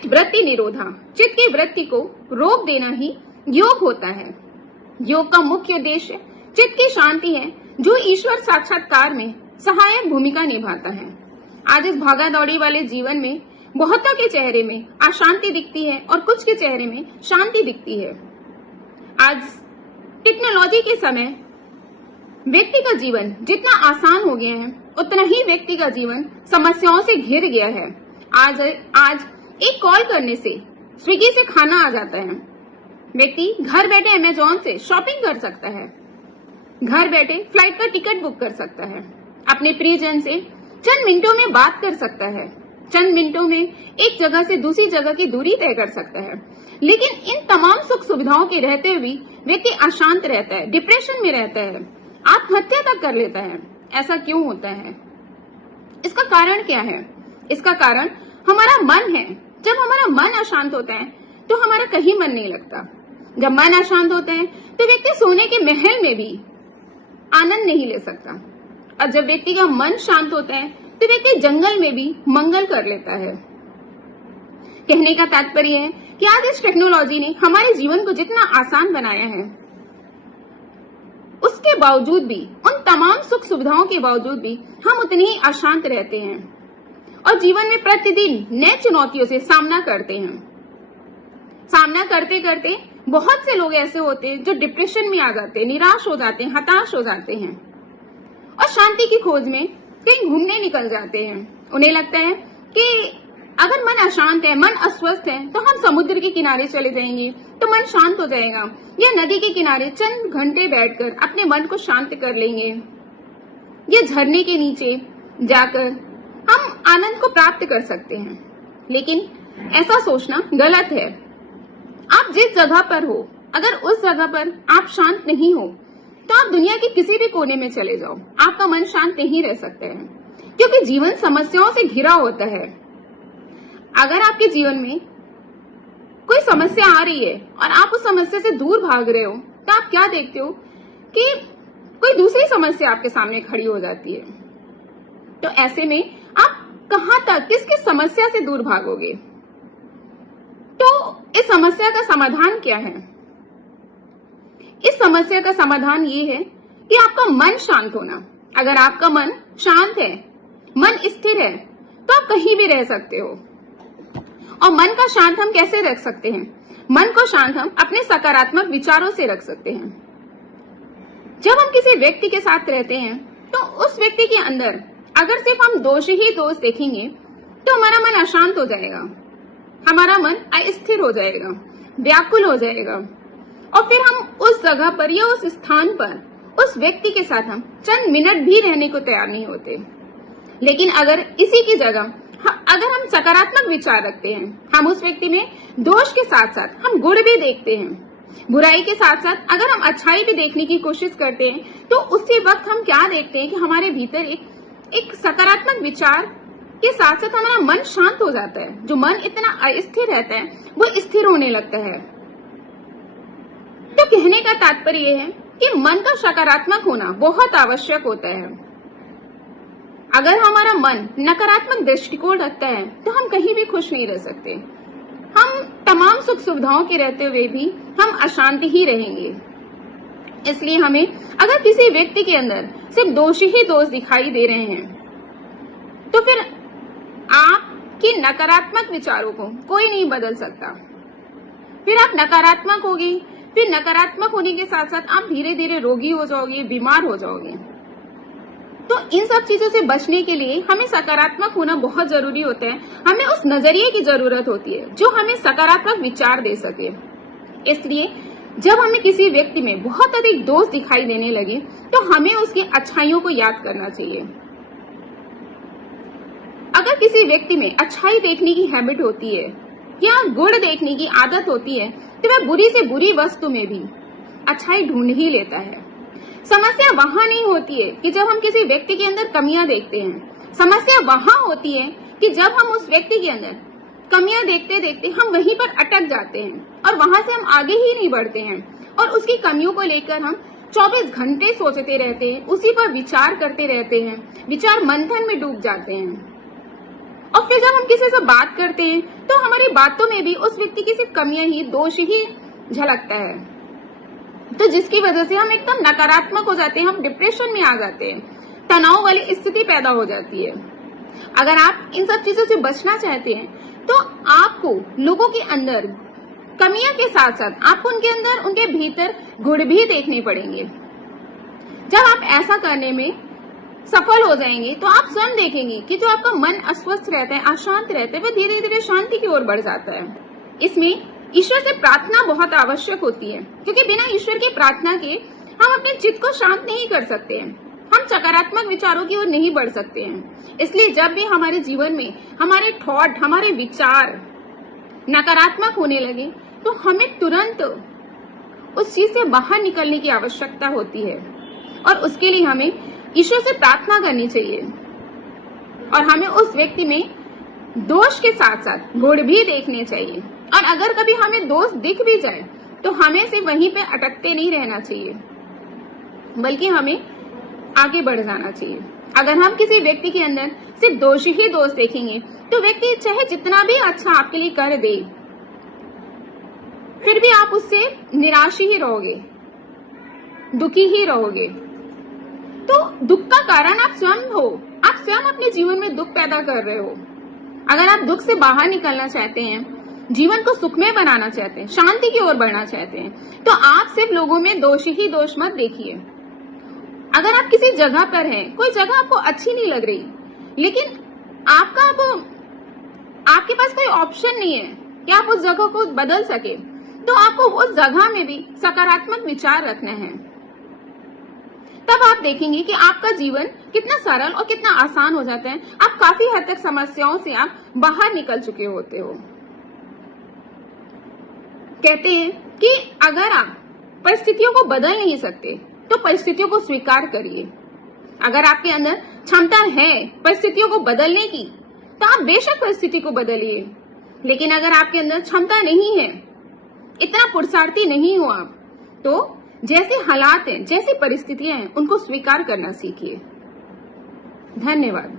चित्त वृत्ति निरोधा, चित्त की वृत्ति को रोक देना ही योग होता है। योग का मुख्य उद्देश्य चित्त की शांति है, जो ईश्वर साक्षात्कार में सहायक भूमिका निभाता है। आज इस भागा दौड़ी वाले जीवन में बहुतों के चेहरे में अशांति दिखती है और कुछ के चेहरे में शांति दिखती है। आज टेक्नोलॉजी के समय व्यक्ति का जीवन जितना आसान हो गया है, उतना ही व्यक्ति का जीवन समस्याओं से घिर गया है। आज एक कॉल करने से स्विगी से खाना आ जाता है। व्यक्ति घर बैठे अमेज़न से शॉपिंग कर सकता है, घर बैठे फ्लाइट का टिकट बुक कर सकता है, अपने प्रियजन से चंद मिनटों में बात कर सकता है, चंद मिनटों में एक जगह से दूसरी जगह की दूरी तय कर सकता है। लेकिन इन तमाम सुख सुविधाओं के रहते हुए भी व्यक्ति अशांत रहता है, डिप्रेशन में रहता है, आत्महत्या तक कर लेता है। ऐसा क्यों होता है? इसका कारण क्या है? इसका कारण हमारा मन है। जब हमारा मन अशांत होता है तो हमारा कहीं मन नहीं लगता। जब मन अशांत होता है तो व्यक्ति सोने के महल में भी आनंद नहीं ले सकता, और जब व्यक्ति का मन शांत होता है तो व्यक्ति जंगल में भी मंगल कर लेता है। कहने का तात्पर्य है कि आज इस टेक्नोलॉजी ने हमारे जीवन को जितना आसान बनाया है, उसके बावजूद भी, उन तमाम सुख सुविधाओं के बावजूद भी हम उतने ही अशांत रहते हैं और जीवन में प्रतिदिन नए चुनौतियों से सामना करते हैं। सामना करते करते बहुत से लोग ऐसे होते हैं जो डिप्रेशन में आ जाते हैं, निराश हो जाते हैं, हताश हो जाते हैं और शांति की खोज में कहीं घूमने निकल जाते हैं। उन्हें लगता है कि अगर मन अशांत है, मन अस्वस्थ है, तो हम समुद्र के किनारे चले जाएंगे तो मन शांत हो जाएगा, या नदी के किनारे चंद घंटे बैठकर अपने मन को शांत कर लेंगे, या झरने के नीचे जाकर हम आनंद को प्राप्त कर सकते हैं। लेकिन ऐसा सोचना गलत है। आप जिस जगह पर हो, अगर उस जगह पर आप शांत नहीं हो तो आप दुनिया के किसी भी कोने में चले जाओ, आपका मन शांत नहीं रह सकता है, क्योंकि जीवन समस्याओं से घिरा होता है। अगर आपके जीवन में कोई समस्या आ रही है और आप उस समस्या से दूर भाग रहे हो, तो आप क्या देखते हो कि कोई दूसरी समस्या आपके सामने खड़ी हो जाती है। तो ऐसे में आप कहां तक, किस किस समस्या से दूर भागोगे? तो इस समस्या का समाधान क्या है? इस समस्या का समाधान ये है कि आपका मन शांत होना। अगर आपका मन शांत है, मन स्थिर है, तो आप कहीं भी रह सकते हो। और मन का शांत हम कैसे रख सकते हैं? मन को शांत हम अपने सकारात्मक विचारों से रख सकते हैं। जब हम किसी व्यक्ति के साथ रहते हैं तो उस व्यक्ति के अंदर अगर सिर्फ हम दोष ही दोष देखेंगे तो हमारा मन अशांत हो जाएगा, हमारा मन अस्थिर हो जाएगा, व्याकुल हो जाएगा, और फिर हम उस जगह पर या उस स्थान पर उस व्यक्ति के साथ हम चंद मिनट भी रहने को तैयार नहीं होते। लेकिन अगर इसी की जगह अगर हम सकारात्मक विचार रखते हैं, हम उस व्यक्ति में दोष के साथ साथ हम गुण भी देखते हैं, बुराई के साथ साथ अगर हम अच्छाई भी देखने की कोशिश करते हैं, तो उसी वक्त हम क्या देखते हैं कि हमारे भीतर एक सकारात्मक विचार के साथ साथ हमारा मन शांत हो जाता है। जो मन इतना अस्थिर रहता है वो स्थिर होने लगता है। तो कहने का तात्पर्य यह है कि मन का सकारात्मक होना बहुत आवश्यक होता है। अगर हमारा मन नकारात्मक दृष्टिकोण रखता है तो हम कहीं भी खुश नहीं रह सकते। हम तमाम सुख सुविधाओं के रहते हुए भी हम अशांति ही रहेंगे। इसलिए हमें अगर किसी व्यक्ति के अंदर सिर्फ दोष ही दोष दिखाई दे रहे हैं तो फिर आपके नकारात्मक विचारों को कोई नहीं बदल सकता। फिर आप नकारात्मक होगी, फिर नकारात्मक होने के साथ साथ आप धीरे धीरे रोगी हो जाओगे, बीमार हो जाओगे। तो इन सब चीजों से बचने के लिए हमें सकारात्मक होना बहुत जरूरी होता है। हमें उस नजरिए की जरूरत होती है जो हमें सकारात्मक विचार दे सके। इसलिए जब हमें किसी व्यक्ति में बहुत अधिक दोष दिखाई देने लगे तो हमें उसकी अच्छाइयों को याद करना चाहिए। अगर किसी व्यक्ति में अच्छाई देखने की हैबिट होती है या गुण देखने की आदत होती है तो वह बुरी से बुरी वस्तु में भी अच्छाई ढूंढ ही लेता है। समस्या वहां नहीं होती है कि जब हम किसी व्यक्ति के अंदर कमियां देखते हैं। समस्या वहां होती है कि जब हम उस व्यक्ति के अंदर कमियां देखते देखते हम वहीं पर अटक जाते हैं और वहां से हम आगे ही नहीं बढ़ते हैं और उसकी कमियों को लेकर हम 24 घंटे सोचते रहते हैं, उसी पर विचार करते रहते हैं, विचार मंथन में डूब जाते हैं। और फिर जब हम किसी से बात करते हैं तो हमारी बातों में भी उस व्यक्ति की सिर्फ कमियां ही, दोष ही झलकता है, तो जिसकी वजह से हम एकदम नकारात्मक हो जाते हैं, हम डिप्रेशन में आ जाते हैं, तनाव वाली स्थिति पैदा हो जाती है। अगर आप इन सब चीजों से बचना चाहते हैं तो आपको लोगों के अंदर कमियां के साथ साथ आपको उनके अंदर, उनके भीतर गुण भी देखने पड़ेंगे। जब आप ऐसा करने में सफल हो जाएंगे तो आप स्वयं देखेंगे कि जो आपका मन अस्वस्थ रहता है, अशांत रहता है, वह धीरे धीरे शांति की ओर बढ़ जाता है। इसमें ईश्वर से प्रार्थना बहुत आवश्यक होती है, क्योंकि बिना ईश्वर की प्रार्थना के हम अपने चित्त को शांत नहीं कर सकते हैं, हम सकारात्मक विचारों की ओर नहीं बढ़ सकते हैं। इसलिए जब भी हमारे जीवन में हमारे थॉट, हमारे विचार नकारात्मक होने लगे तो हमें तुरंत उस चीज से बाहर निकलने की आवश्यकता होती है, और उसके लिए हमें ईश्वर से प्रार्थना करनी चाहिए, और हमें उस व्यक्ति में दोष के साथ साथ गुण भी देखने चाहिए। और अगर कभी हमें दोष दिख भी जाए तो हमें से वहीं पे अटकते नहीं रहना चाहिए, बल्कि हमें आगे बढ़ जाना चाहिए। अगर हम किसी व्यक्ति के अंदर सिर्फ दोष ही दोष देखेंगे तो व्यक्ति चाहे जितना भी अच्छा आपके लिए कर दे, फिर भी आप उससे निराश ही रहोगे, दुखी ही रहोगे। तो दुख का कारण आप स्वयं हो, आप स्वयं अपने जीवन में दुख पैदा कर रहे हो। अगर आप दुख से बाहर निकलना चाहते हैं, जीवन को सुखमय बनाना चाहते हैं, शांति की ओर बढ़ना चाहते हैं, तो आप सिर्फ लोगों में दोष ही दोष मत देखिए। अगर आप किसी जगह पर हैं, कोई जगह आपको अच्छी नहीं लग रही, लेकिन आपके पास कोई ऑप्शन नहीं है कि आप उस जगह को बदल सके, तो आपको उस जगह में भी सकारात्मक विचार रखना है। तब आप देखेंगे कि आपका जीवन कितना सरल और कितना आसान हो जाता है। आप काफी हद तक समस्याओं से आप बाहर निकल चुके होते हो। कहते हैं कि अगर आप परिस्थितियों को बदल नहीं सकते तो परिस्थितियों को स्वीकार करिए। अगर आपके अंदर क्षमता है परिस्थितियों को बदलने की, तो आप बेशक परिस्थिति को बदलिए। लेकिन अगर आपके अंदर क्षमता नहीं है, इतना पुरुषार्थी नहीं हो आप, तो जैसे हालात हैं, जैसी परिस्थितियां हैं, उनको स्वीकार करना सीखिए। धन्यवाद।